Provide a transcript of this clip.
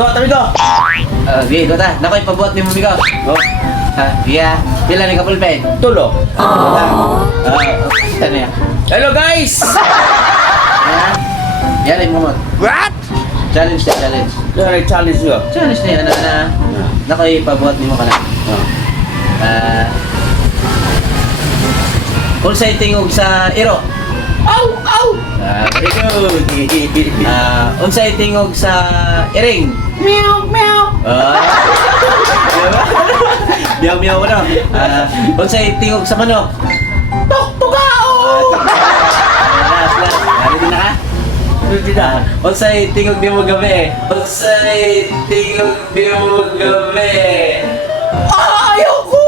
Do, tabi ko. Biya, ito ta. Nakoy, pabuhat ni mo bigaw. Go. Biya, pila ni kapulpen. Tulo. Ano yan? Hello guys! Yan yung mamot. What? Challenge na, challenge. Kaya challenge ko. Challenge na yan, nakoy, pabuhat ni mo ka na. Kung sa'y tingog sa iro. Ow! Ow! Very good. Unsay tingog sa iring. Meow! Meow! Miyaw miyaw mo na. Unsay tingog sa manok. Tugao! Last. Ready na ka? Hindi na. Unsay tingog di mo gabi. Unsay tingog di mo gabi. Ayaw ko!